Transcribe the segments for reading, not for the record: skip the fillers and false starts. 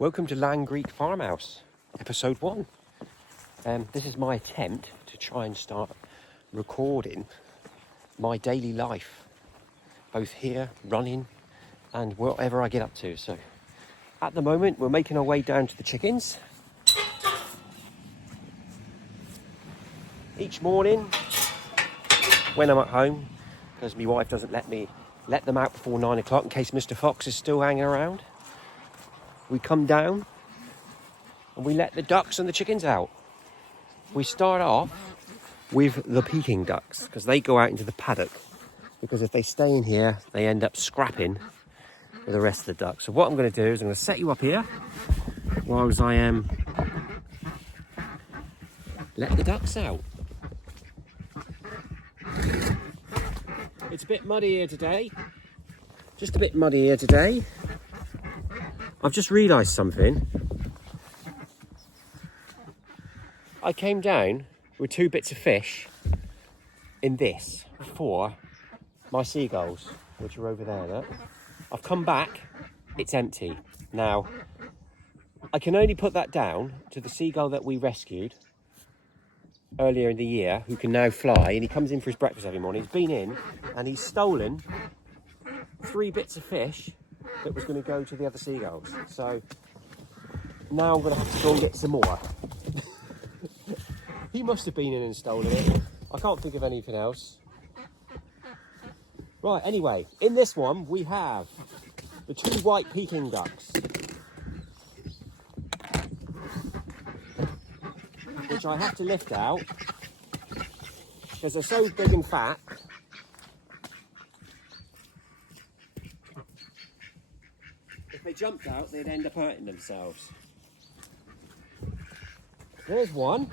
Welcome to Landgreek Farmhouse, episode 1. This is my attempt to try and start recording my daily life, both here, running, and whatever I get up to. So at the moment, we're making our way down to the chickens. Each morning, when I'm at home, because my wife doesn't let me let them out before 9 o'clock in case Mr. Fox is still hanging around, we come down and we let the ducks and the chickens out. We start off with the Peking ducks because they go out into the paddock, because if they stay in here they end up scrapping with the rest of the ducks. So what I'm going to do is I'm going to set you up here whilst I let the ducks out. It's a bit muddy here today, just a bit muddy here today. I've just realised something. I came down with 2 bits of fish in this for my seagulls, which are over there. Look. I've come back, it's empty. Now, I can only put that down to the seagull that we rescued earlier in the year, who can now fly, and he comes in for his breakfast every morning. He's been in and he's stolen 3 bits of fish that was going to go to the other seagulls. So now I'm going to have to go and get some more. He must have been in and stolen it. I can't think of anything else. Right, anyway, in this one we have the 2 white Peking ducks, which I have to lift out because they're so big and fat. If they jumped out, they'd end up hurting themselves. There's one.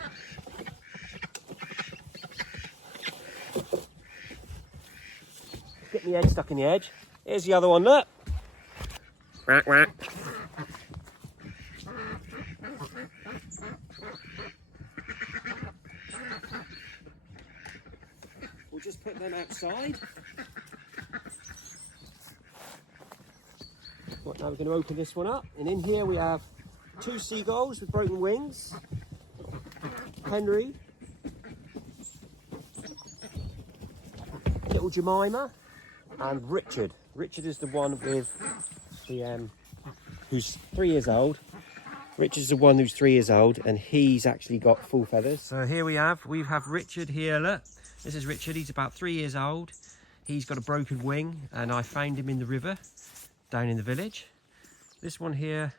Get my head stuck in the edge. Here's the other one, look. Quack, quack. We'll just put them outside. Right, now we're going to open this one up, and in here we have 2 seagulls with broken wings, Henry, little Jemima, and Richard. Richard is the one with the who's 3 years old. Richard's the one who's 3 years old, and he's actually got full feathers. So here we have Richard here. Look, this is Richard. He's about 3 years old. He's got a broken wing, and I found him in the river down in the village. This one here,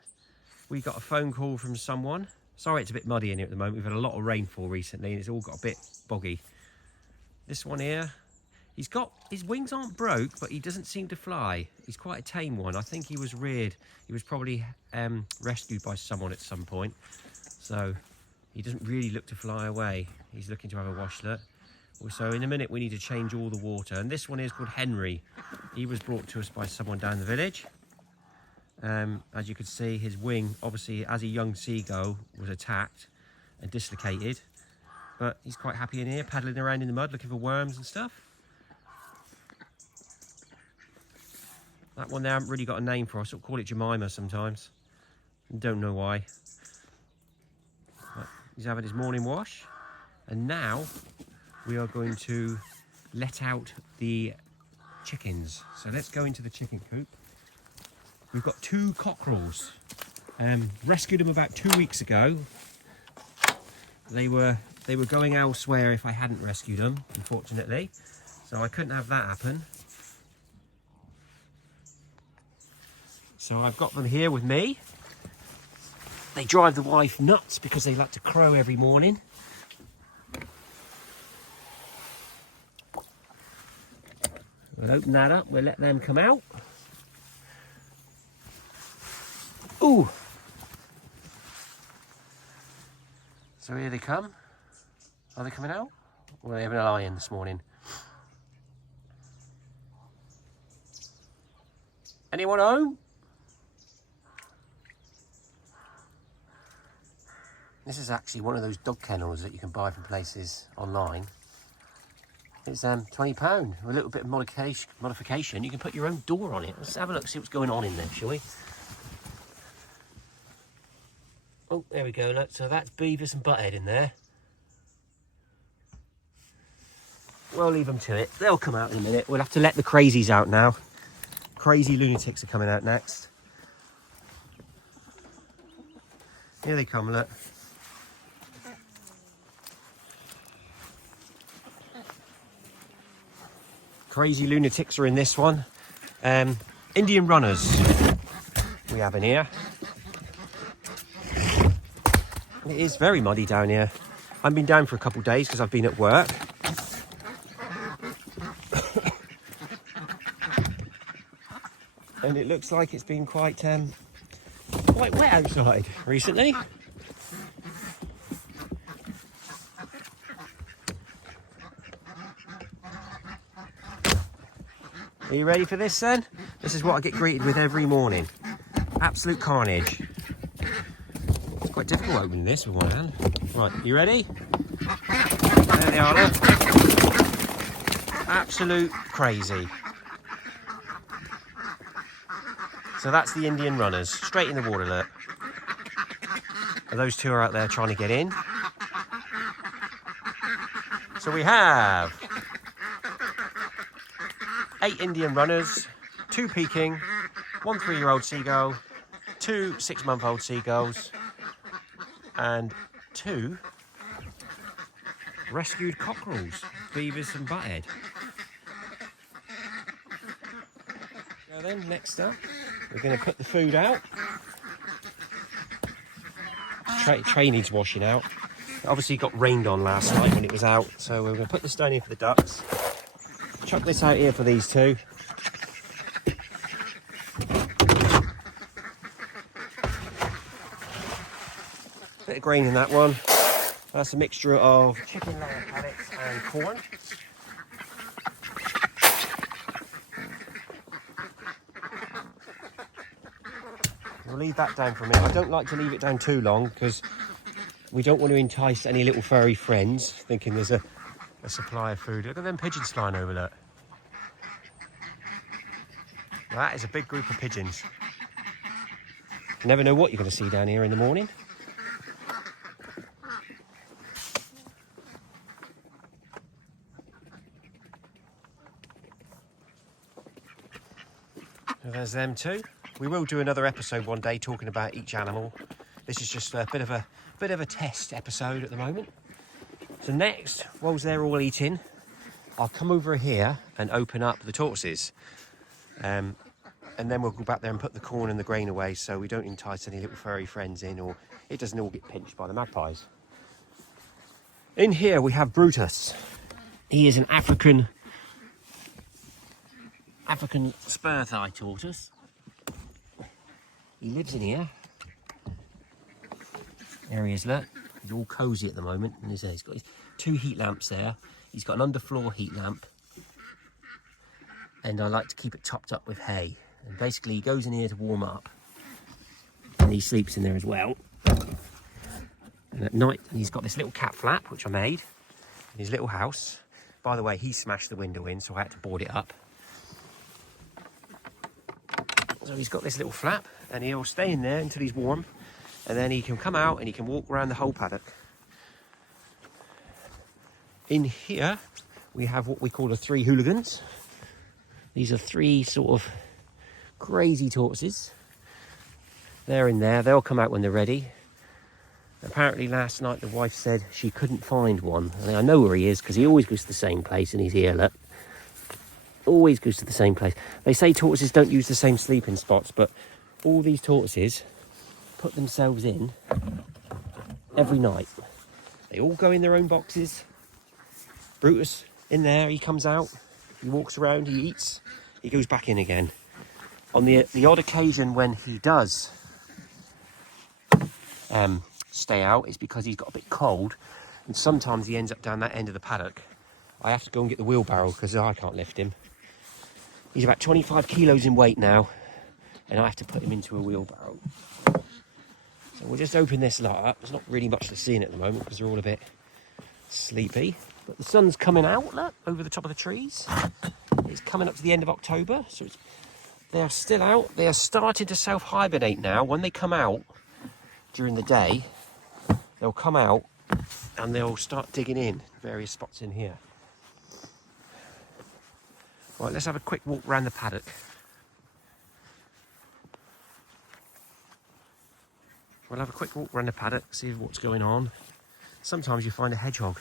we got a phone call from someone. Sorry, it's a bit muddy in here at the moment. We've had a lot of rainfall recently and it's all got a bit boggy. This one here, his wings aren't broke, but he doesn't seem to fly. He's quite a tame one. I think he was reared. He was probably rescued by someone at some point. So he doesn't really look to fly away. He's looking to have a washlet. So in a minute we need to change all the water. And this one is called Henry. He was brought to us by someone down the village. As you can see, his wing, obviously as a young seagull, was attacked and dislocated. But he's quite happy in here, paddling around in the mud, looking for worms and stuff. That one there I haven't really got a name for. I sort of call it Jemima sometimes. Don't know why. But he's having his morning wash. And now we are going to let out the chickens. So let's go into the chicken coop. We've got 2 cockerels. Rescued them about 2 weeks ago. They were going elsewhere if I hadn't rescued them, unfortunately. So I couldn't have that happen. So I've got them here with me. They drive the wife nuts because they like to crow every morning. We'll open that up, we'll let them come out. Ooh! So here they come. Are they coming out? Or are they having a lie-in this morning? Anyone home? This is actually one of those dog kennels that you can buy from places online. It's £20. With a little bit of modification, you can put your own door on it. Let's have a look, see what's going on in there, shall we? There we go, look. So that's Beavis and Butthead in there. We'll leave them to it. They'll come out in a minute. We'll have to let the crazies out now. Crazy lunatics are coming out next. Here they come, look. Crazy lunatics are in this one. Indian runners we have in here. It is very muddy down here. I've been down for a couple of days because I've been at work. And it looks like it's been quite wet outside recently. Are you ready for this then? This is what I get greeted with every morning. Absolute carnage. It's quite difficult opening this with one hand. Right, you ready? There they are, look. Absolute crazy. So that's the Indian runners, straight in the water, look. And those two are out there trying to get in. So we have 8 Indian runners, 2 Peking, 1 3-year-old seagull, 2 6-month-old seagulls, and 2 rescued cockerels, Beavis and Butthead. So then, next up, we're going to put the food out. Tray needs washing out. It obviously got rained on last night when it was out, so we're going to put this down here for the ducks. Chuck this out here for these two. Bit of grain in that one. That's a mixture of chicken layer paddocks and corn. We'll leave that down for a minute. I don't like to leave it down too long because we don't want to entice any little furry friends thinking there's a supply of food. Look at them pigeons flying over, look. That is a big group of pigeons. You never know what you're going to see down here in the morning. So there's them too. We will do another episode one day talking about each animal. This is just a bit of a test episode at the moment. So next, whilst they're all eating, I'll come over here and open up the tortoises. And then we'll go back there and put the corn and the grain away so we don't entice any little furry friends in or it doesn't all get pinched by the magpies. In here we have Brutus. He is an African spur-thigh tortoise. He lives in here. There he is, look. He's all cosy at the moment. And he's got his 2 heat lamps there. He's got an underfloor heat lamp. And I like to keep it topped up with hay. And basically he goes in here to warm up. And he sleeps in there as well. And at night, he's got this little cat flap, which I made. In his little house. By the way, he smashed the window in, so I had to board it up. So he's got this little flap, and he'll stay in there until he's warm. And then he can come out and he can walk around the whole paddock. In here, we have what we call the 3 hooligans. These are 3 sort of crazy tortoises. They're in there. They'll come out when they're ready. Apparently last night the wife said she couldn't find one. And I know where he is because he always goes to the same place and he's here, look. Always goes to the same place. They say tortoises don't use the same sleeping spots, but all these tortoises put themselves in every night. They all go in their own boxes. Brutus in there, he comes out, he walks around, he eats, he goes back in again. On the odd occasion when he does stay out, it's because he's got a bit cold, and sometimes he ends up down that end of the paddock. I have to go and get the wheelbarrow because I can't lift him. He's about 25 kilos in weight now, and I have to put him into a wheelbarrow. So we'll just open this lot up. There's not really much to see in it at the moment because they're all a bit sleepy. But the sun's coming out, look, over the top of the trees. It's coming up to the end of October, so they are still out. They are starting to self-hibernate now. When they come out during the day, they'll come out and they'll start digging in various spots in here. Right, let's have a quick walk around the paddock. We'll have a quick walk around the paddock, see what's going on. Sometimes you find a hedgehog.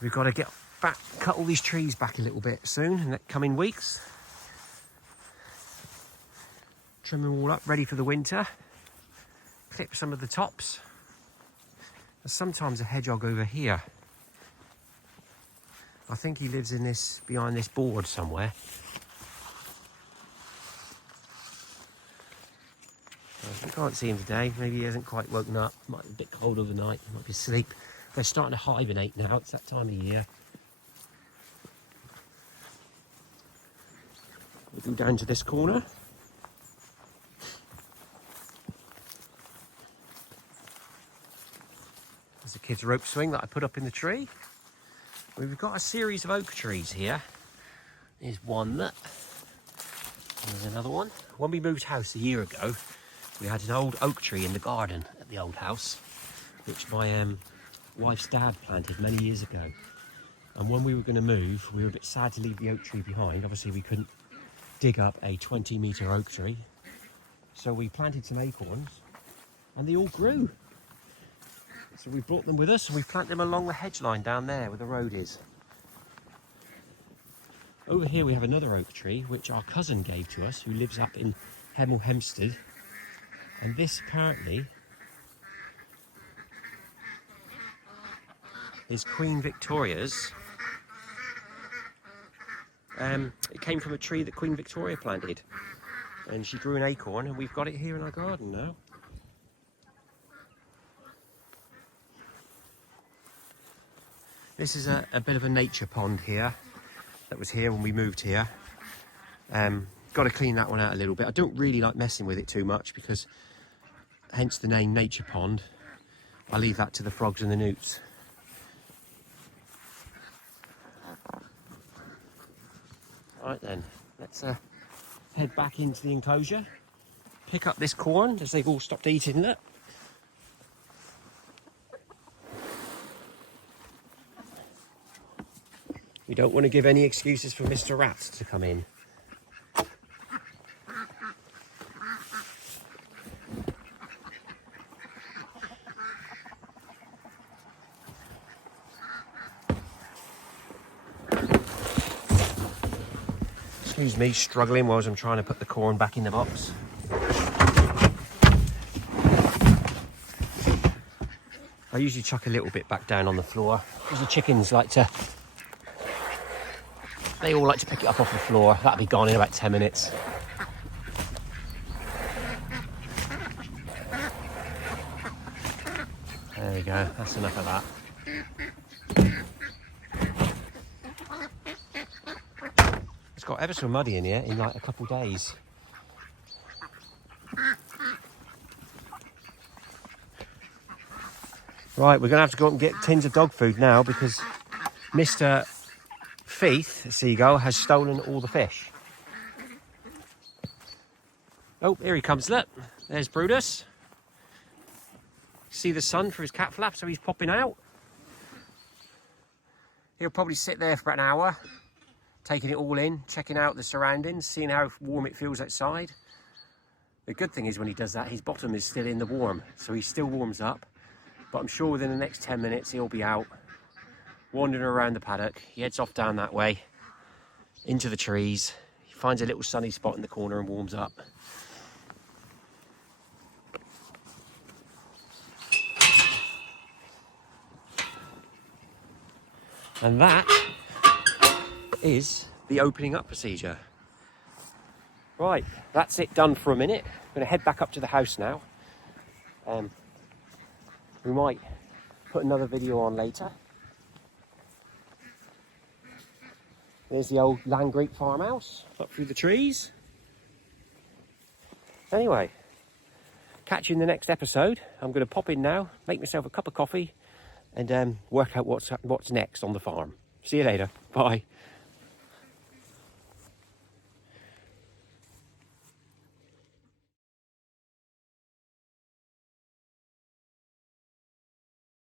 We've got to get back, cut all these trees back a little bit soon in the coming weeks. Trim them all up, ready for the winter. Clip some of the tops. There's sometimes a hedgehog over here. I think he lives in this, behind this board somewhere. We can't see him today. Maybe he hasn't quite woken up. Might be a bit cold overnight. He might be asleep. They're starting to hibernate now. It's that time of year. We'll go down to this corner. There's a kid's rope swing that I put up in the tree. We've got a series of oak trees here. There's one that. There's another one. When we moved house a year ago, we had an old oak tree in the garden at the old house, which my wife's dad planted many years ago. And when we were going to move, we were a bit sad to leave the oak tree behind. Obviously, we couldn't dig up a 20-metre oak tree. So we planted some acorns, and they all grew. So we brought them with us, and we planted them along the hedge line down there where the road is. Over here we have another oak tree, which our cousin gave to us, who lives up in Hemel Hempstead. And this apparently is Queen Victoria's. It came from a tree that Queen Victoria planted. And she grew an acorn, and we've got it here in our garden now. This is a bit of a nature pond here that was here when we moved here. Got to clean that one out a little bit. I don't really like messing with it too much because, hence the name Nature Pond. I leave that to the frogs and the newts. Right then, let's head back into the enclosure, pick up this corn as they've all stopped eating it. We don't want to give any excuses for Mr. Rat to come in. Excuse me, struggling whilst I'm trying to put the corn back in the box. I usually chuck a little bit back down on the floor because the chickens like to... They all like to pick it up off the floor. That'll be gone in about 10 minutes. There we go, that's enough of that. It's got ever so muddy in here in like a couple of days. Right, we're going to have to go up and get tins of dog food now because Mr. Faith, the seagull, has stolen all the fish. Oh, here he comes, look. There's Brutus. See the sun through his cat flap, so he's popping out. He'll probably sit there for about an hour, taking it all in, checking out the surroundings, seeing how warm it feels outside. The good thing is when he does that, his bottom is still in the warm, so he still warms up. But I'm sure within the next 10 minutes, he'll be out, wandering around the paddock. He heads off down that way, into the trees. He finds a little sunny spot in the corner and warms up. And that is the opening up procedure. Right, that's it done for a minute. I'm going to head back up to the house now. We might put another video on later. There's the old Landgreek farmhouse up through the trees. Anyway, catch you in the next episode. I'm going to pop in now, make myself a cup of coffee, and work out what's next on the farm. See you later. Bye.